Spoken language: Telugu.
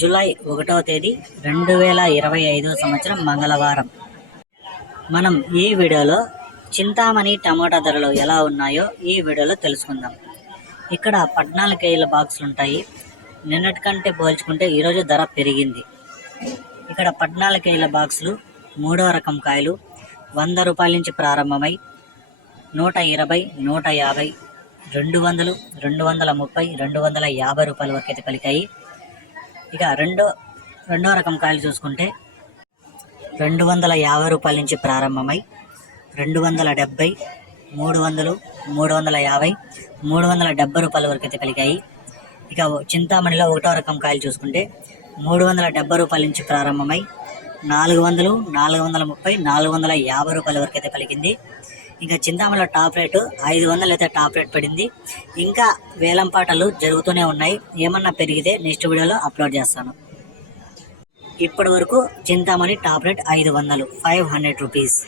జూలై 1వ తేదీ 2025 సంవత్సరం మంగళవారం. మనం ఈ వీడియోలో చింతామణి టమాటా ధరలు ఎలా ఉన్నాయో ఈ వీడియోలో తెలుసుకుందాం. ఇక్కడ 14 కేజీల బాక్సులు ఉంటాయి. నిన్నటి కంటే పోల్చుకుంటే ఈరోజు ధర పెరిగింది. ఇక్కడ 14 కేజీల బాక్సులు 3వ రకం కాయలు 100 రూపాయల నుంచి ప్రారంభమై 120, 150, 200, 230, 250 రూపాయల వరకు అయితే పలికాయి. ఇక రెండో రకం కాయలు చూసుకుంటే 250 రూపాయల నుంచి ప్రారంభమై 270, 300, 350, 370 రూపాయల వరకు అయితే పలికాయి. ఇక చింతామణిలో 1వ రకం కాయలు చూసుకుంటే 370 రూపాయల నుంచి ప్రారంభమై 400, 430, 450 రూపాయల వరకు అయితే పలికింది. ఇంకా చింతామణిలో టాప్ రేటు 500 అయితే టాప్ రేట్ పడింది. ఇంకా వేలం పాటలు జరుగుతూనే ఉన్నాయి. ఏమన్నా పెరిగితే నెక్స్ట్ వీడియోలో అప్లోడ్ చేస్తాను. ఇప్పటి వరకు చింతామణి టాప్ రేట్ 500 రూపీస్.